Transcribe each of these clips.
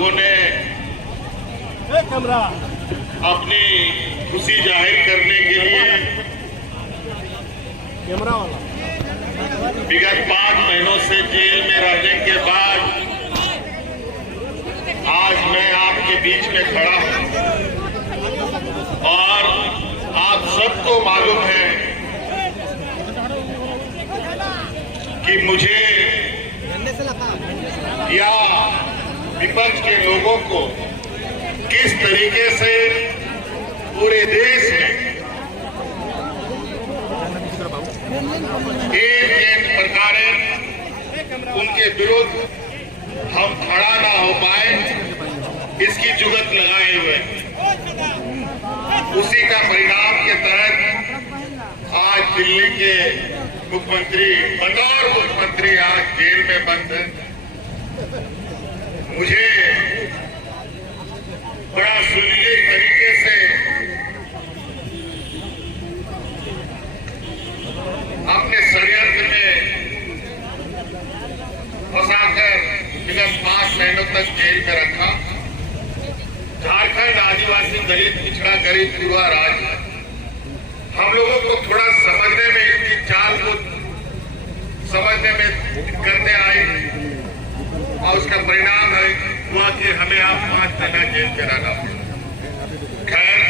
लोगों ने अपनी खुशी जाहिर करने के लिए विगत 5 महीनों से जेल में रहने के बाद आज मैं आपके बीच में खड़ा हूं और आप सबको मालूम है कि मुझे या विपक्ष के लोगों को किस तरीके से पूरे देश में एक प्रकार उनके विरुद्ध हम खड़ा ना हो पाए, इसकी जुगत लगाए हुए उसी का परिणाम के तहत आज दिल्ली के मुख्यमंत्री बतौर मुख्यमंत्री आज जेल में बंद है। मुझे बड़ा सुरीले तरीके से अपने षड्यंत्र में फंसाकर विगत 5 महीनों तक जेल में रखा। झारखंड आदिवासी दलित पिछड़ा गरीब युवा राज्य हम लोगों को थोड़ा समझने में इनकी चाल को समझने में दिक्कतें आई और उसका परिणाम है हुआ कि हमें आप 5 महीना जेल में रहना पड़ा। खैर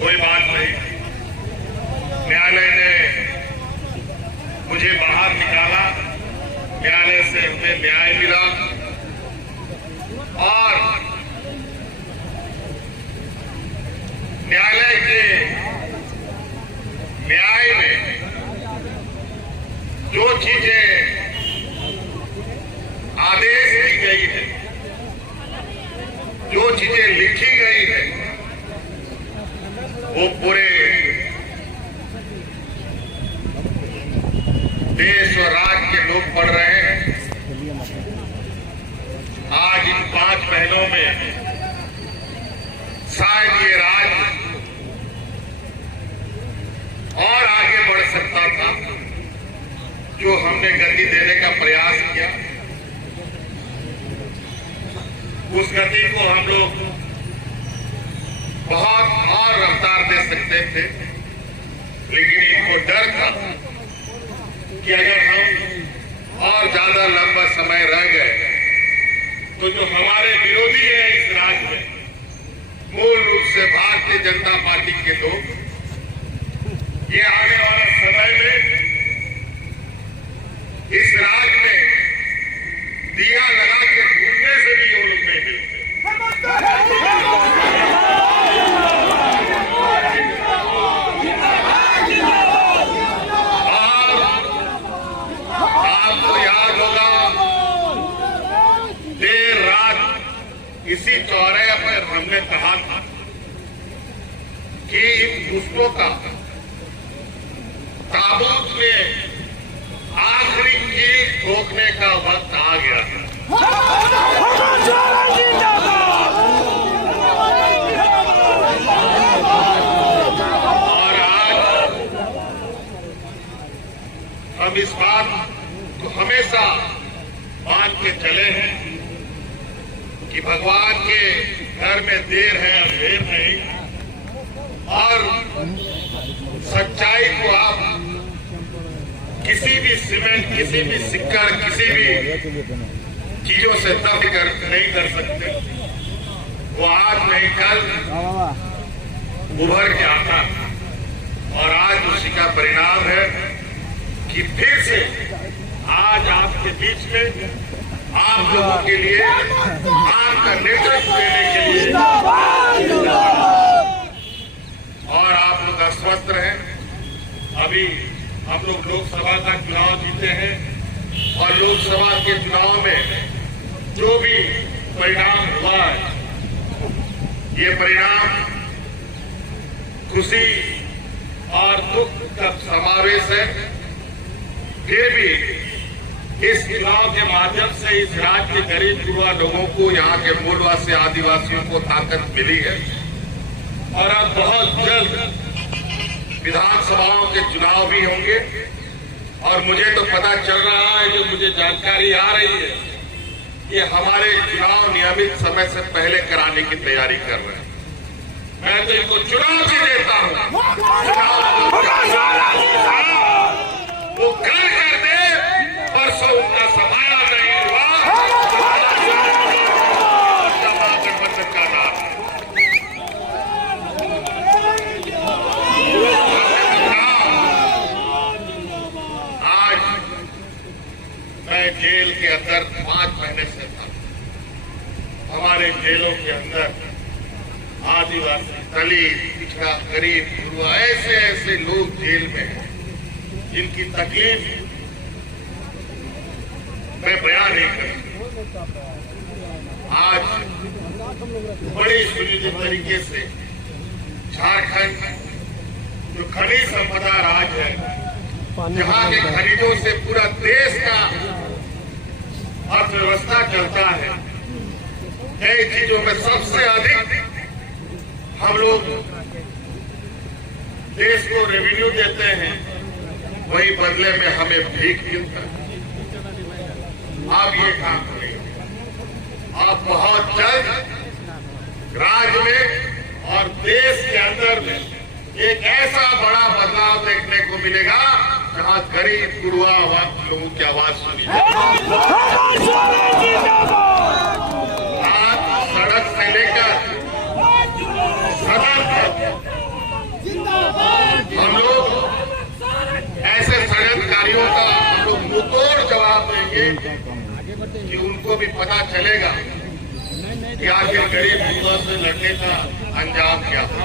कोई बात नहीं, न्यायालय ने मुझे बाहर निकाला, न्यायालय से हमें न्याय मिला और न्यायालय के न्याय में जो चीजें आदेश दी गई है, जो चीजें लिखी गई है, वो पूरे देश और राज्य के लोग पढ़ रहे हैं। आज इन 5 महीनों में शायद ये राज्य और आगे बढ़ सकता था, जो हमने गति देने का प्रयास किया। उस गति को हम लोग बहुत और रफ्तार दे सकते थे, लेकिन इनको डर था कि अगर हम और ज्यादा लंबा समय रह गए तो जो हमारे विरोधी है इस राज्य में, मूल रूप से भारतीय जनता पार्टी के लोग, ये आने वाले समय में इस राज्य में दिया लगा के ढूंढने से भी वो लोग नहीं मिलते। आपको याद होगा देर रात इसी चौराहे पर हमने कहा था कि इन दुष्टों का ताबूत में आखिरी कील ठोकने का वक्त आ गया है। और आज हम इस बात को हमेशा मान के चले हैं कि भगवान के घर में देर है अंधेर नहीं, और सच्चाई को आप किसी भी सीमेंट, किसी भी सिक्का, किसी भी चीजों से दब नहीं कर सकते। वो आज नहीं कल उभर के आता है और आज उसी का परिणाम है कि फिर से आज आपके बीच में आप लोगों के लिए, आपका नेतृत्व देने के लिए और आप लोग अस्वस्थ रहें। अभी हम लोग लोकसभा का चुनाव जीते हैं और लोकसभा के चुनाव में जो भी परिणाम हुआ है, ये परिणाम खुशी और दुख का समावेश है। फिर भी इस चुनाव के माध्यम से इस राज्य के गरीब युवा लोगों को, यहाँ के मूलवासी आदिवासियों को ताकत मिली है और अब बहुत जल्द विधानसभाओं के चुनाव भी होंगे। और मुझे तो पता चल रहा है, जो मुझे जानकारी आ रही है कि हमारे चुनाव नियमित समय से पहले कराने की तैयारी कर रहे हैं। मैं तो इनको चुनाव भी देता हूं, वो कल कर दे, परसों उनका सफाया नहीं हुआ, गठबंधन का नाम आज मैं जेल के अंदर 5 महीने से था। हमारे जेलों के अंदर आदिवासी, दलित, पिछड़ा, गरीब, गुरुआ, ऐसे ऐसे लोग जेल में हैं जिनकी तकलीफ मैं बयान नहीं कर सकता। आज बड़ी सुनिश्चित तरीके से झारखंड जो खनिज संपदा राज है, जहां के खनिजों से पूरा देश का अर्थव्यवस्था चलता है, कई चीजों में सबसे अधिक हम लोग देश को रेवेन्यू देते हैं, वही बदले में हमें भीख मिलता है। आप ये काम करेंगे, आप बहुत जल्द राज्य में और देश के अंदर में एक ऐसा बड़ा बदलाव देखने को मिलेगा जहां गरीब गुरुआ लोगों की आवाज सुनी आज सड़क से लेकर सदन तक हम लोग ऐसे षड्यंत्रकारियों का हम लोग मुंहतोड़ जवाब देंगे कि उनको भी पता चलेगा कि आखिर गरीब युवा से लड़ने का अंजाम क्या था।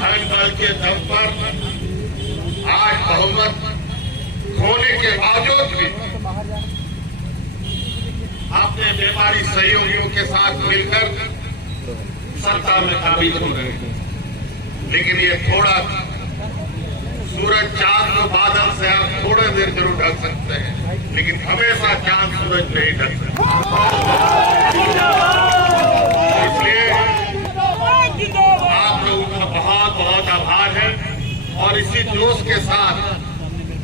धन बल के दम पर आज बहुमत होने के बावजूद भी अपने व्यापारी सहयोगियों के साथ मिलकर सत्ता में काबिज हो गए। लेकिन ये थोड़ा सूरज चांद और बादल से आप थोड़ा देर जरूर ढक सकते हैं, लेकिन हमेशा चांद सूरज नहीं ढक सकते। इसलिए आप लोगों का बहुत बहुत आभार है और इसी जोश के साथ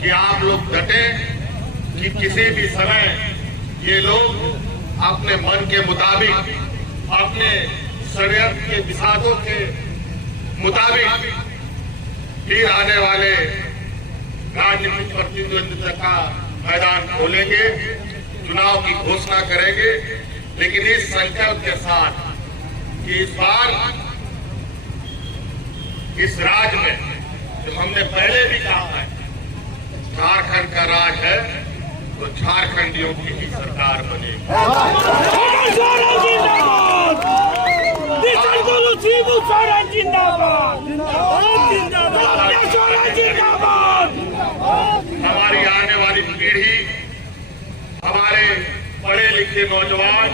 कि आप लोग डटे कि किसी भी समय ये लोग अपने मन के मुताबिक, अपने षड्यंत्र के विषादों के मुताबिक फिर आने वाले राजनीतिक प्रतिद्वंदिता का मैदान खोलेंगे, चुनाव की घोषणा करेंगे, लेकिन इस संकल्प के साथ कि इस बार इस राज्य में जो हमने पहले भी कहा है, झारखंड का राज है तो झारखंडियों की ही सरकार बनेगी। हमारी आने वाली पीढ़ी, हमारे पढ़े लिखे नौजवान,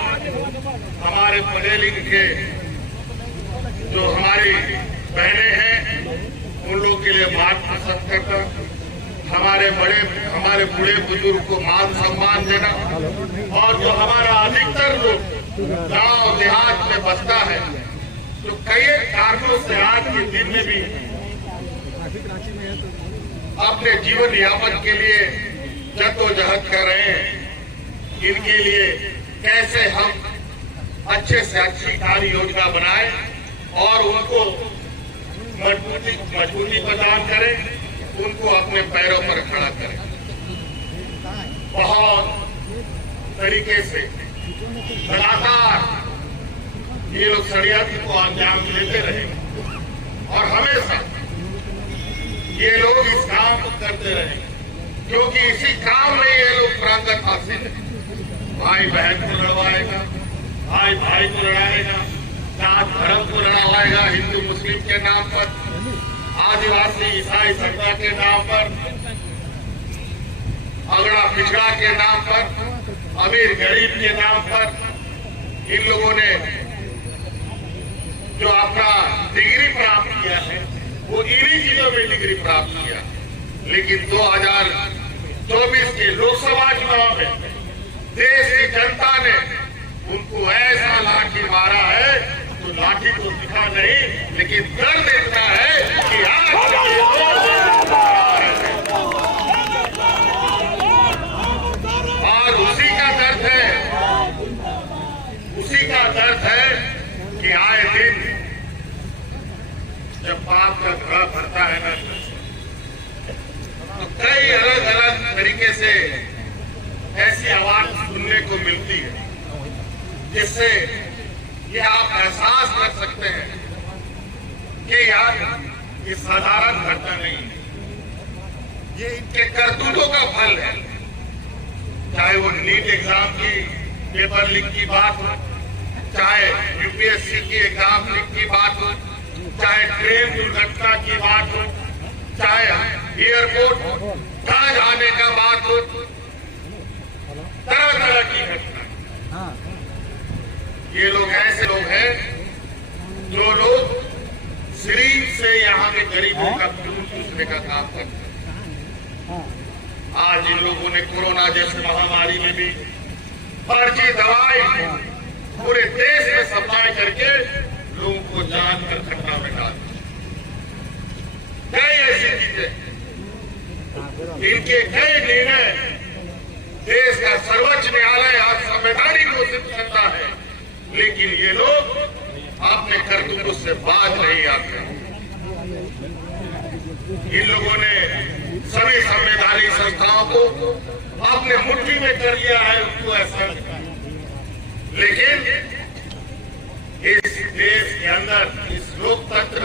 हमारे पढ़े लिखे जो हमारी बहनें हैं, उन लोगों के लिए मान पसंद करना, हमारे बूढ़े बुजुर्ग को मान सम्मान देना, और जो हमारा अधिकतर लोग गांव देहात में बसता है, तो कई कारणों से आज के दिन में भी अपने जीवन यापन के लिए जद्दोजहद कर रहे हैं। इनके लिए कैसे हम अच्छे से अच्छी कार्य योजना बनाएं और उनको मजबूती प्रदान करें, उनको अपने पैरों पर खड़ा करें। बहुत तरीके से लगातार ये लोग षड्यंत्र को अंजाम देते रहे और हमेशा ये लोग इस काम को करते रहे, क्योंकि इसी काम में ये लोग प्रांगत हासिल है। भाई बहन को लड़वाएगा, भाई भाई को लड़ाएगा, जात धर्म को लड़वाएगा, हिंदू मुस्लिम के नाम पर, आदिवासी ईसाई सत्ता के नाम पर, अगड़ा पिछड़ा के नाम पर, अमीर गरीब के नाम पर। इन लोगों ने जो अपना डिग्री प्राप्त किया है वो इन्हीं चीजों में डिग्री प्राप्त किया, लेकिन 2024 के लोकसभा चुनाव में देश की जनता ने उनको ऐसा लाठी मारा है, तो लाठी तो दिखा नहीं, लेकिन दर्द इतना है कि आज इसी का दर्द है कि आए दिन जब पाप का धड़ा भरता है ना, तो कई अलग अलग तरीके से ऐसी आवाज सुनने को मिलती है जिससे ये आप एहसास कर सकते हैं कि यार ये साधारण घटना नहीं है, ये इनके करतूतों का फल है। चाहे वो नीट एग्जाम की पेपर लीक की बात हो, चाहे यूपीएससी की एग्जाम लीक की बात हो, चाहे ट्रेन दुर्घटना की बात हो, चाहे एयरपोर्ट ताज आने का बात हो, तरह तरह की घटना। ये लोग ऐसे लोग हैं जो लोग शरीर से यहाँ के गरीबों का खून चूसने का काम करते हैं। आज इन लोगों ने कोरोना जैसे महामारी में भी फर्जी दवाई पूरे देश में सप्लाई करके लोगों को जान कर खतरा में डाल कई ऐसी चीजें, इनके कई निर्णय देश का सर्वोच्च न्यायालय आज संवैधानिक घोषित करता है, लेकिन ये लोग अपने करतूतों से बाज नहीं आते। इन लोगों ने सभी संवैधानिक संस्थाओं को अपने मुट्ठी में कर लिया है, उनको ऐसा, लेकिन इस देश के अंदर इस लोकतंत्र,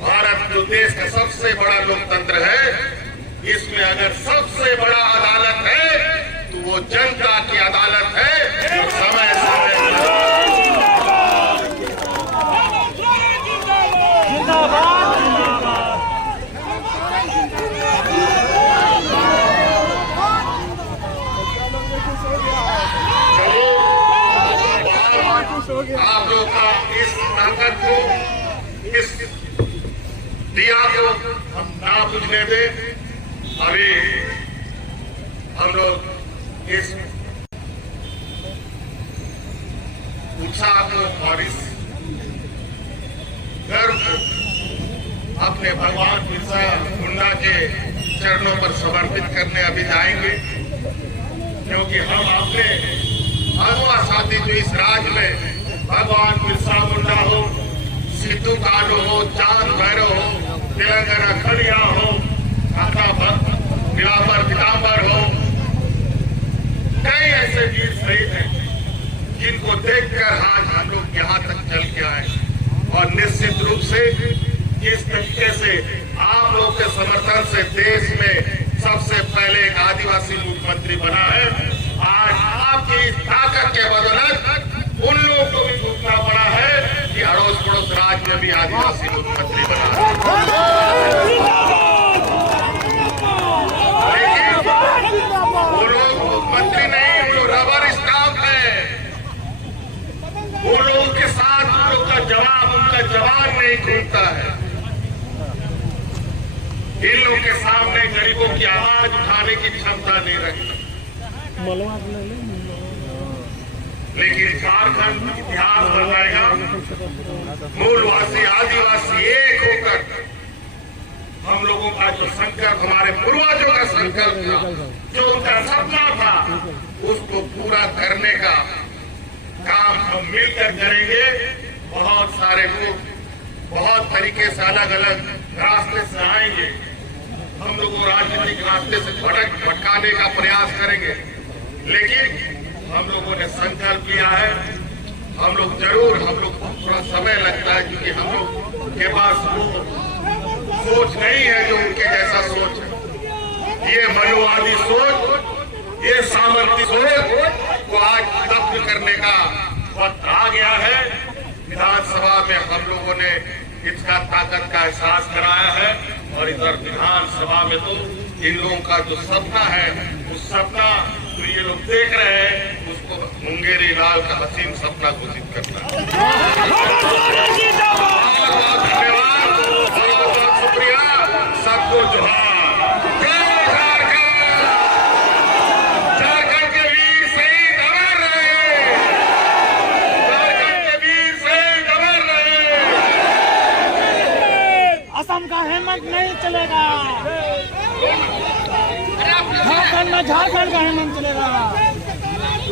भारत जो देश का सबसे बड़ा लोकतंत्र है, इसमें अगर सबसे बड़ा अदालत है तो वो जनता की अदालत है जो समय समय आप लोग का इस ताकत को, इस दिया को हम ना बुझने दें। अभी हम लोग इस उत्साह को और इस गर्व को अपने भगवान बिरसा मुंडा के चरणों पर समर्पित करने अभी जाएंगे, क्योंकि हम अपने अगवा साथी जो इस राज्य में भगवान बिरसा मुंडा हो, सिद्धू कानू हो, चांद भैरव हो, तेलंगाना खड़िया हो, नीलांबर पीतांबर हो, कई ऐसे वीर शहीद हैं जिनको देखकर आज हम लोग यहाँ तक चल के आए। और निश्चित रूप से इस तरीके से आप लोग के समर्थन से देश में सबसे पहले एक आदिवासी मुख्यमंत्री बना है। आज आपकी इस ताकत के बदौलत उन लोगों को भी झूठना पड़ा है कि अड़ोस पड़ोस राज्य में भी आदिवासी मुख्यमंत्री बना है। लेकिन वो लोग मुख्यमंत्री नहीं, वो लोग रबर स्टाम्प है। वो लोगों के साथ उन लोग का जवाब, उनका जवाब नहीं खुलता है। इन लोगों के सामने गरीबों की आवाज उठाने की क्षमता नहीं रखता। लेकिन झारखंड इतिहास बनाएगा, मूलवासी आदिवासी एक होकर हम लोगों का जो संकल्प, हमारे पूर्वजों का संकल्प था, जो उनका सपना था, उसको पूरा करने का काम हम मिलकर करेंगे। बहुत सारे लोग बहुत तरीके से अलग अलग रास्ते से आएंगे, हम लोग राजनीतिक रास्ते से भटकाने का प्रयास करेंगे, लेकिन हम लोगों ने संकल्प लिया है, हम लोग जरूर, हम लोग थोड़ा समय लगता है क्योंकि हम लोग के पास वो सोच नहीं है जो उनके जैसा सोच है। ये मनुवादी सोच, ये सामर्थ्य सोच को आज दफ्न करने का वक्त आ गया है। विधानसभा में हम लोगों ने इसका ताकत का एहसास कराया है, और इधर विधानसभा में तो इन लोगों का जो सपना है, उस सपना जो ये लोग देख रहे हैं, उसको मुंगेरी लाल का हसीन सपना घोषित करना है।